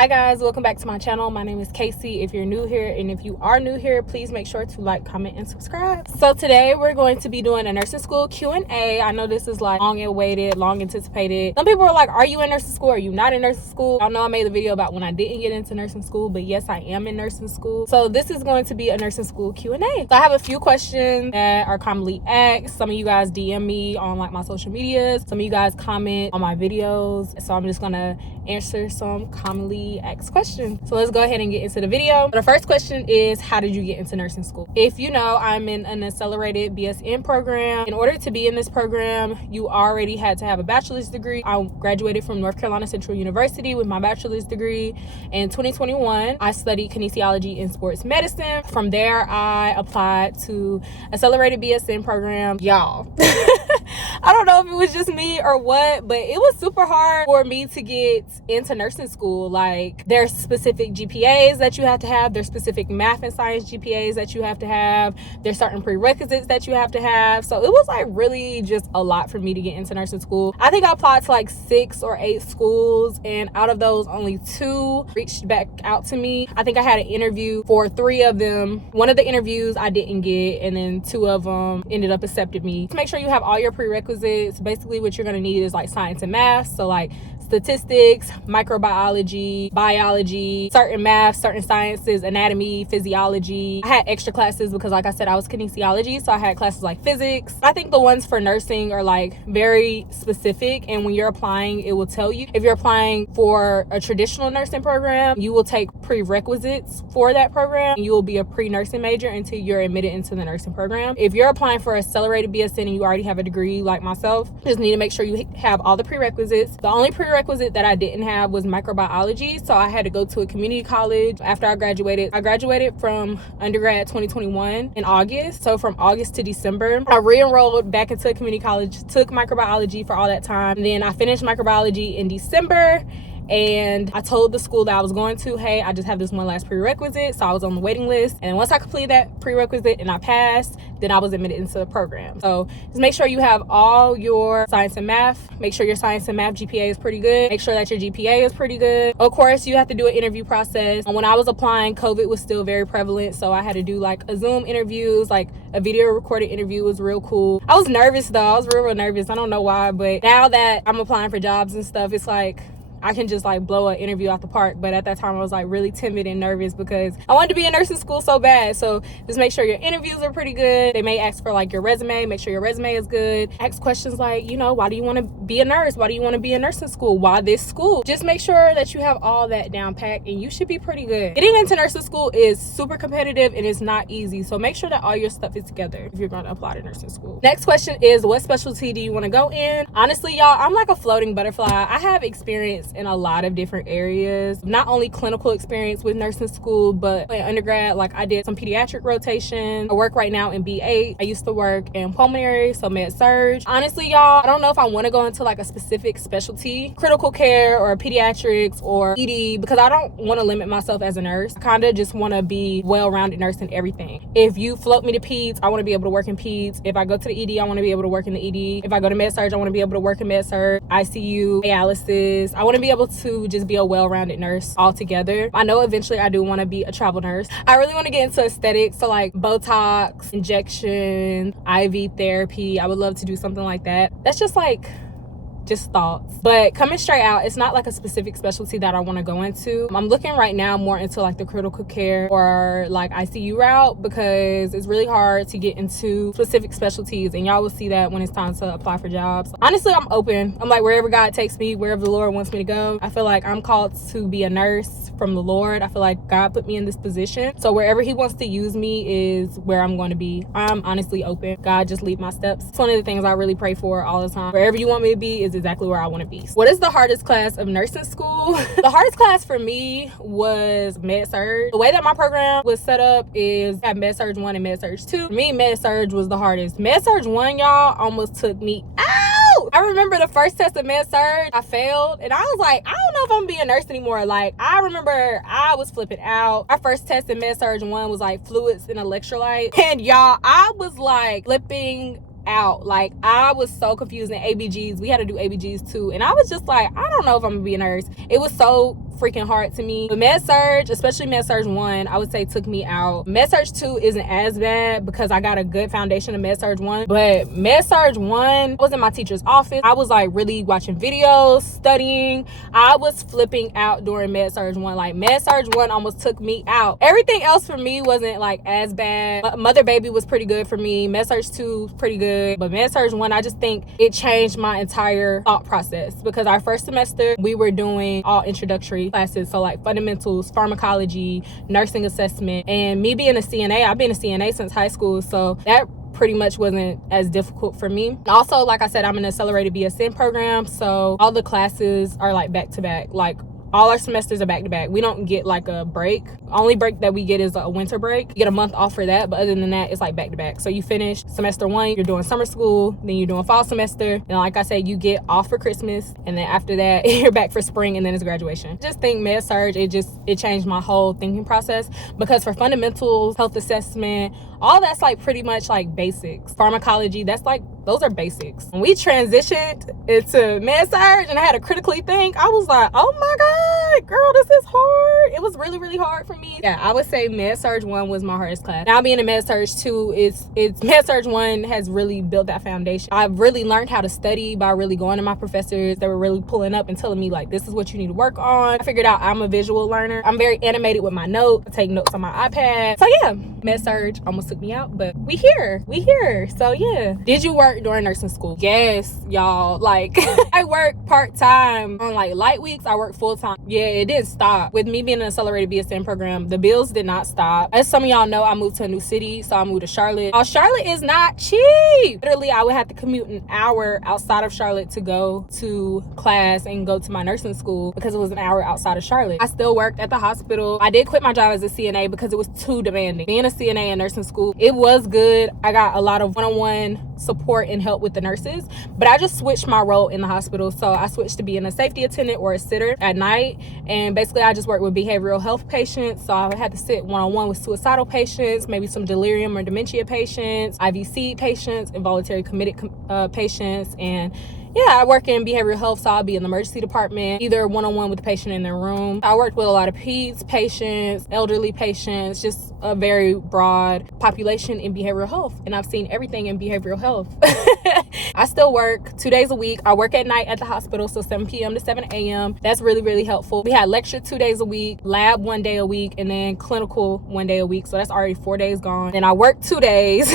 Hi guys, welcome back to my channel. My name is Casey. If you're new here, and if you are new here, please make sure to like, comment, and subscribe. So today we're going to be doing a nursing school Q&A. I know this is like long awaited, long anticipated. Some people are like, are you in nursing school? Are you not in nursing school? I know I made a video about when I didn't get into nursing school, but yes, I am in nursing school. So this is going to be a nursing school Q&A. So I have a few questions that are commonly asked. Some of you guys DM me on like my social medias. Some of you guys comment on my videos. So I'm just gonna answer some commonly asked questions. So let's go ahead and get into the video. The first question is, how did you get into nursing school? If you know, I'm in an accelerated BSN program. In order to be in this program, you already had to have a bachelor's degree. I graduated from North Carolina Central University with my bachelor's degree in 2021. I studied kinesiology and sports medicine. From there, I applied to accelerated BSN program. Y'all, I don't know if it was just me or what, but it was super hard for me to get into nursing school. Like, there's specific GPAs that you have to have. There's specific math and science GPAs that you have to have. There's certain prerequisites that you have to have. So it was like really just a lot for me to get into nursing school. I think I applied to like 6 or 8 schools, and out of those, only 2 reached back out to me. I think I had an interview for 3 of them. One of the interviews I didn't get, and then 2 of them ended up accepting me. To make sure you have all your prerequisites, basically what you're going to need is like science and math. So like statistics, microbiology, biology, certain math, certain sciences, anatomy, physiology. I had extra classes because, like I said, I was kinesiology, so I had classes like physics. I think the ones for nursing are like very specific, and when you're applying, it will tell you. If you're applying for a traditional nursing program, you will take prerequisites for that program, and you will be a pre-nursing major until you're admitted into the nursing program. If you're applying for accelerated BSN and you already have a degree like myself, just need to make sure you have all the prerequisites. The only prerequisite that I didn't have was microbiology, so I had to go to a community college after I graduated. I graduated from undergrad 2021 in August, so from August to December I re-enrolled back into a community college, took microbiology for all that time, and then I finished microbiology in December. And I told the school that I was going to, hey, I just have this one last prerequisite. So I was on the waiting list. And once I completed that prerequisite and I passed, then I was admitted into the program. So just make sure you have all your science and math. Make sure your science and math GPA is pretty good. Make sure that your GPA is pretty good. Of course, you have to do an interview process. And when I was applying, COVID was still very prevalent. So I had to do like a Zoom interviews, like a video recorded interview. Was real cool. I was nervous though. I was real nervous. I don't know why, but now that I'm applying for jobs and stuff, it's like I can just like blow an interview out the park. But at that time I was like really timid and nervous because I wanted to be in nursing school so bad. So just make sure your interviews are pretty good. They may ask for like your resume. Make sure your resume is good. Ask questions like, you know, why do you want to be a nurse? Why do you want to be in nursing school? Why this school? Just make sure that you have all that down packed, and you should be pretty good. Getting into nursing school is super competitive and it's not easy. So make sure that all your stuff is together if you're going to apply to nursing school. Next question is, what specialty do you want to go in? Honestly, y'all, I'm like a floating butterfly. I have experience in a lot of different areas, not only clinical experience with nursing school, but in undergrad, like I did some pediatric rotation. I work right now in B8. I used to work in pulmonary, so med surg. Honestly, y'all, I don't know if I want to go into like a specific specialty, critical care or pediatrics or ED, because I don't want to limit myself as a nurse. I kind of just want to be well-rounded nurse in everything. If you float me to peds, I want to be able to work in peds. If I go to the ED, I want to be able to work in the ED. If I go to med surg, I want to be able to work in med surg, ICU, dialysis. I want to be able to just be a well-rounded nurse altogether. I know eventually I do want to be a travel nurse. I really want to get into aesthetics, so like Botox, injection, IV therapy. I would love to do something like that. That's just like just thoughts. But coming straight out, it's not like a specific specialty that I want to go into. I'm looking right now more into like the critical care or like ICU route, because it's really hard to get into specific specialties, and y'all will see that when it's time to apply for jobs. Honestly, I'm open. I'm like, wherever God takes me, wherever the Lord wants me to go. I feel like I'm called to be a nurse from the Lord. I feel like God put me in this position, so wherever he wants to use me is where I'm going to be. I'm honestly open. God, just lead my steps. It's one of the things I really pray for all the time. Wherever you want me to be is exactly where I want to be. What is the hardest class of nursing school? The hardest class for me was med surg. The way that my program was set up is I have med surg 1 and med surg 2. For me, med surg was the hardest. Med surg 1, y'all, almost took me out. I remember the first test of med surg, I failed, and I was like, I don't know if I'm gonna be a nurse anymore. Like, I remember I was flipping out. Our first test in med surg 1 was like fluids and electrolytes, and y'all, I was like flipping out. Like, I was so confused. In ABGs, we had to do ABGs too, and I was just like, I don't know if I'm gonna be a nurse. It was so freaking hard to me. But Med-Surg, especially Med-Surg 1, I would say took me out. Med-Surg 2 isn't as bad because I got a good foundation of Med-Surg 1. But Med-Surg 1, I was in my teacher's office. I was like really watching videos, studying. I was flipping out during Med-Surg 1. Like Med-Surg 1 almost took me out. Everything else for me wasn't like as bad. Mother Baby was pretty good for me. Med-Surg 2 pretty good. But Med-Surg 1, I just think it changed my entire thought process because our first semester we were doing all introductory classes, so like fundamentals, pharmacology, nursing assessment. And me being a CNA, I've been a CNA since high school, so that pretty much wasn't as difficult for me. Also, like I said, I'm in an accelerated BSN program, so all the classes are like back to back. Like all our semesters are back to back. We don't get like a break. Only break that we get is a winter break. You get a month off for that, but other than that, it's like back to back. So you finish semester 1, you're doing summer school, then you're doing fall semester, and like I said, you get off for Christmas, and then after that you're back for spring, and then it's graduation. I just think Med-Surg, it changed my whole thinking process, because for fundamentals, health assessment, all that's like pretty much like basics. Pharmacology, that's like, those are basics. When we transitioned into Med-Surg and I had to critically think, I was like, oh my God, girl, this is hard. It was really, really hard for me. Yeah, I would say Med-Surg 1 was my hardest class. Now being in Med-Surg 2, it's Med-Surg 1 has really built that foundation. I've really learned how to study by really going to my professors. They were really pulling up and telling me like, this is what you need to work on. I figured out I'm a visual learner. I'm very animated with my notes. I take notes on my iPad. So yeah, Med-Surg almost took me out, but we here. So yeah. Did you work during nursing school? Yes, y'all. Like I work part-time on like light weeks. I work full-time. Yeah, it didn't stop. With me being an accelerated BSN program, the bills did not stop. As some of y'all know, I moved to a new city, so I moved to Charlotte. Charlotte is not cheap. Literally, I would have to commute an hour outside of Charlotte to go to class and go to my nursing school because it was an hour outside of Charlotte. I still worked at the hospital. I did quit my job as a CNA because it was too demanding. Being a CNA in nursing school, it was good. I got a lot of one-on-one support and help with the nurses, but I just switched my role in the hospital. So I switched to being a safety attendant or a sitter at night, and basically I just worked with behavioral health patients. So I had to sit one-on-one with suicidal patients, maybe some delirium or dementia patients, IVC patients, involuntary committed patients, and yeah, I work in behavioral health, so I'll be in the emergency department, either one-on-one with the patient in their room. I worked with a lot of peds patients, elderly patients, just a very broad population in behavioral health, and I've seen everything in behavioral health. I still work 2 days a week. I work at night at the hospital, so 7 p.m. to 7 a.m. That's really, really helpful. We had lecture 2 days a week, lab 1 day a week, and then clinical 1 day a week, so that's already 4 days gone. And I work 2 days.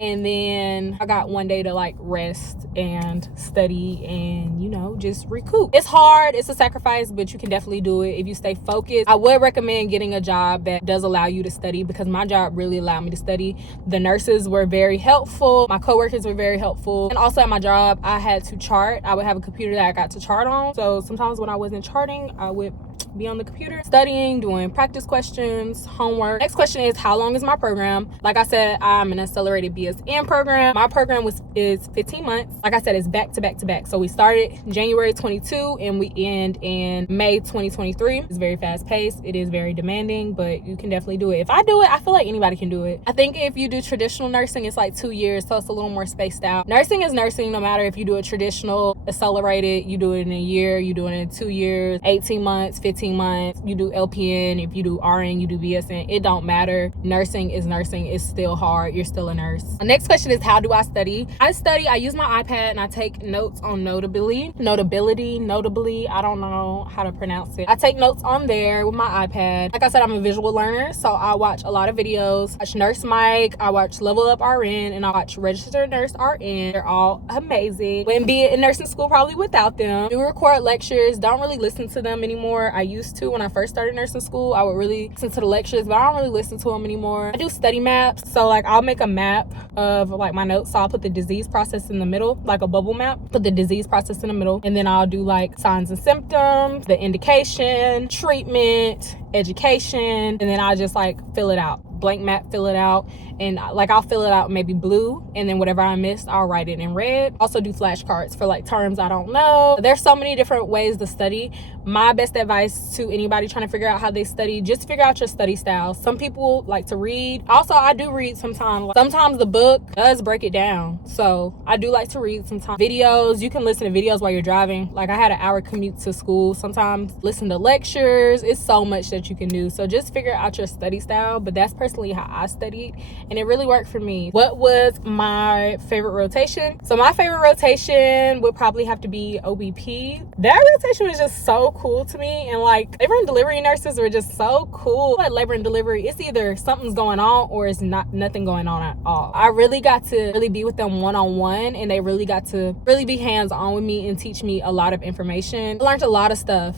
And then I got 1 day to like rest and study and, you know, just recoup. It's hard, it's a sacrifice, but you can definitely do it if you stay focused. I would recommend getting a job that does allow you to study, because my job really allowed me to study. The nurses were very helpful. My coworkers were very helpful. And also at my job, I had to chart. I would have a computer that I got to chart on. So sometimes when I wasn't charting, I would be on the computer studying, doing practice questions, homework. Next question is, how long is my program? Like I said, I'm an accelerated BSN program. My program is 15 months. Like I said, it's back to back to back. So we started January 22 and we end in May 2023. It's very fast paced. It is very demanding, but you can definitely do it. If I do it, I feel like anybody can do it. I think if you do traditional nursing, it's like 2 years, so it's a little more spaced out. Nursing is nursing, no matter if you do a traditional, accelerated, you do it in a year, you do it in 2 years, 18 months, 15 months, you do LPN, if you do RN, you do BSN, it don't matter. Nursing is nursing. It's still hard. You're still a nurse. The next question is, how do I study? I use my iPad and I take notes on Notability, I don't know how to pronounce it. I take notes on there with my iPad. Like I said, I'm a visual learner, so I watch a lot of videos. I watch Nurse Mike, I watch Level Up RN, and I watch Registered Nurse RN. They're all amazing. Wouldn't be in nursing school probably without them. Do record lectures, don't really listen to them anymore. I used to when I first started nursing school. I would really listen to the lectures, but I don't really listen to them anymore. I do study maps, so like I'll make a map of like my notes, so I'll put the disease process in the middle, like a bubble map, put the disease process in the middle, and then I'll do like signs and symptoms, the indication, treatment, education, and then I'll just like fill it out blank map, fill it out, and like I'll fill it out maybe blue, and then whatever I missed I'll write it in red. Also do flashcards for like terms I don't know. There's so many different ways to study. My best advice to anybody trying to figure out how they study, just figure out your study style. Some people like to read. Also, I do read sometimes. Sometimes the book does break it down, so I do like to read sometimes. Videos, you can listen to videos while you're driving. Like I had an hour commute to school. Sometimes listen to lectures. It's so much that you can do. So just figure out your study style. But that's personally how I studied, and it really worked for me. What was my favorite rotation? So my favorite rotation would probably have to be OBP. That rotation was just so cool to me, and like labor and delivery nurses were just so cool. Like labor and delivery, it's either something's going on or it's nothing going on at all. I really got to really be with them one-on-one, and they really got to really be hands-on with me and teach me a lot of information. I learned a lot of stuff.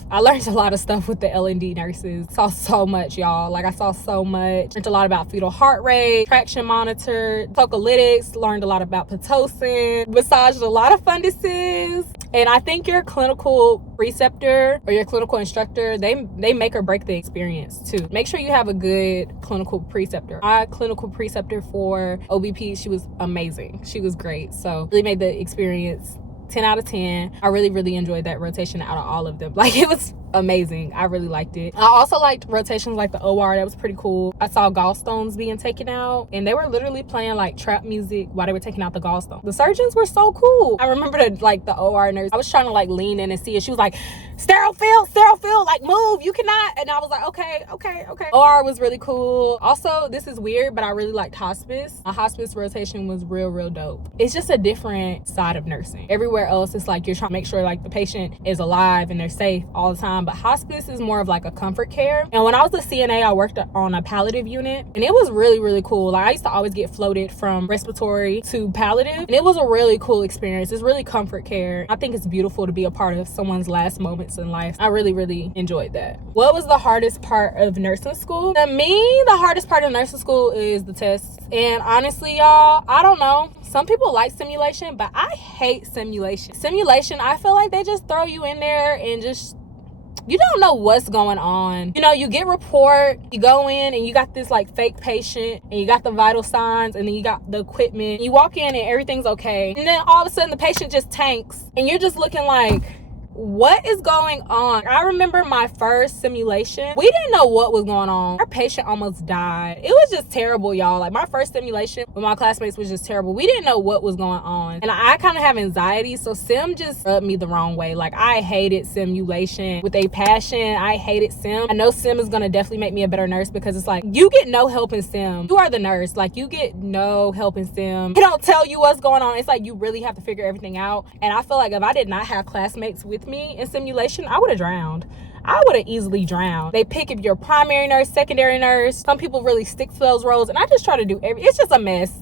With the L&D nurses. Saw so much, y'all. Like I saw so much. Learned a lot about fetal heart rate, traction monitor, tocolytics, learned a lot about Pitocin, massaged a lot of funduses. And I think your clinical preceptor or your clinical instructor, they make or break the experience too. Make sure you have a good clinical preceptor. My clinical preceptor for OBP, she was amazing. She was great. So really made the experience 10 out of 10. I really enjoyed that rotation out of all of them. Like it was amazing. I really liked it. I also liked rotations like the OR. That was pretty cool. I saw gallstones being taken out, and they were literally playing like trap music while they were taking out the gallstone. The surgeons were so cool. I remember the OR nurse, I was trying to like lean in and see it. She was like, sterile fill, like move, you cannot. And I was like, okay. OR was really cool. Also, this is weird, but I really liked hospice. A hospice rotation was real dope. It's just a different side of nursing. Everywhere else, it's like you're trying to make sure like the patient is alive and they're safe all the time. But hospice is more of like a comfort care. And when I was a CNA, I worked on a palliative unit, and it was really cool. Like I used to always get floated from respiratory to palliative, and it was a really cool experience. It's really comfort care. I think it's beautiful to be a part of someone's last moments in life. I really enjoyed that. What was the hardest part of nursing school? To me, the hardest part of nursing school is the tests. And honestly, y'all, I don't know. Some people like simulation, but I hate simulation. Simulation, I feel like they just throw you in there and just, you don't know what's going on. You know, you get report, you go in and you got this like fake patient, and you got the vital signs, and then you got the equipment. You walk in and everything's okay. And then all of a sudden the patient just tanks, and you're just looking like, what is going on? I remember my first simulation. We didn't know what was going on. Our patient almost died. It was just terrible, y'all. Like my first simulation with my classmates was just terrible. We didn't know what was going on. And I kind of have anxiety, so sim just rubbed me the wrong way. Like I hated simulation with a passion. I hated sim. I know sim is gonna definitely make me a better nurse, because it's like you get no help in sim. You are the nurse. Like you get no help in sim. They don't tell you what's going on. It's like you really have to figure everything out. And I feel like if I did not have classmates with me in simulation, I would have drowned. I would have easily drowned. They pick if you're primary nurse, secondary nurse. Some people really stick to those roles, and I just try to do it's just a mess.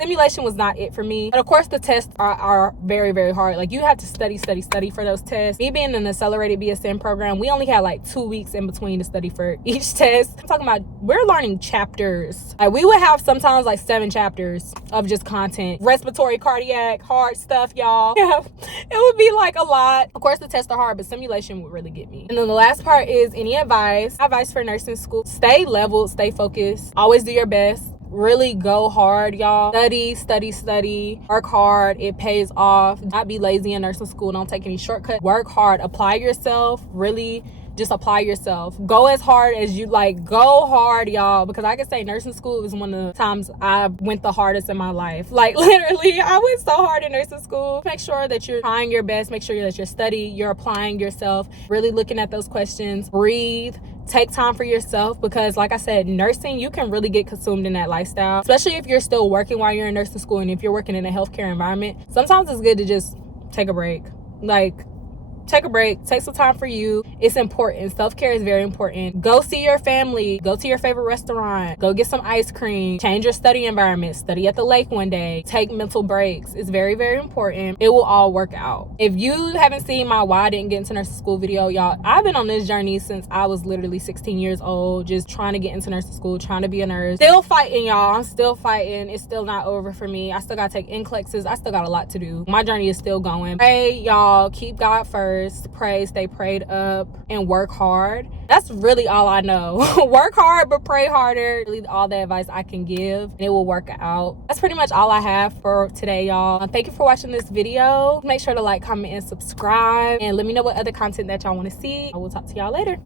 Simulation was not it for me. But of course the tests are very hard. Like you have to study for those tests. Me being in an accelerated BSN program, we only had like 2 weeks in between to study for each test. I'm talking about, we're learning chapters. Like we would have sometimes like 7 chapters of just content. Respiratory, cardiac, hard stuff, y'all. Yeah, it would be like a lot. Of course the tests are hard, but simulation would really get me. And then the last part is any advice for nursing school. Stay leveled, stay focused. Always do your best. Really go hard, y'all. Study, work hard. It pays off. Not be lazy in nursing school. Don't take any shortcuts. Work hard. Apply yourself. Really just apply yourself. Go as hard as you like. Go hard, y'all, because I can say nursing school was one of the times I went the hardest in my life. Like literally, I went so hard in nursing school. Make sure that you're trying your best. Make sure that you're studying, you're applying yourself, really looking at those questions. Breathe. Take time for yourself, because like I said, nursing, you can really get consumed in that lifestyle, especially if you're still working while you're in nursing school, and if you're working in a healthcare environment. Sometimes it's good to just take a break. Take a break, take some time for you. It's important. Self-care is very important. Go see your family, go to your favorite restaurant, go get some ice cream, change your study environment, study at the lake one day, take mental breaks. It's very important. It will all work out. If you haven't seen my why I didn't get into nursing school video, y'all, I've been on this journey since I was literally 16 years old, just trying to get into nursing school, trying to be a nurse. Still fighting, y'all. I'm still fighting. It's still not over for me. I still gotta take NCLEXs. I still got a lot to do. My journey is still going. Pray, y'all, keep God first. prayers, pray, stay prayed up, and work hard. That's really all I know. Work hard, but pray harder. Really all the advice I can give, and it will work out. That's pretty much all I have for today, y'all. Thank you for watching this video. Make sure to like, comment, and subscribe, and let me know what other content that y'all want to see. I will talk to y'all later.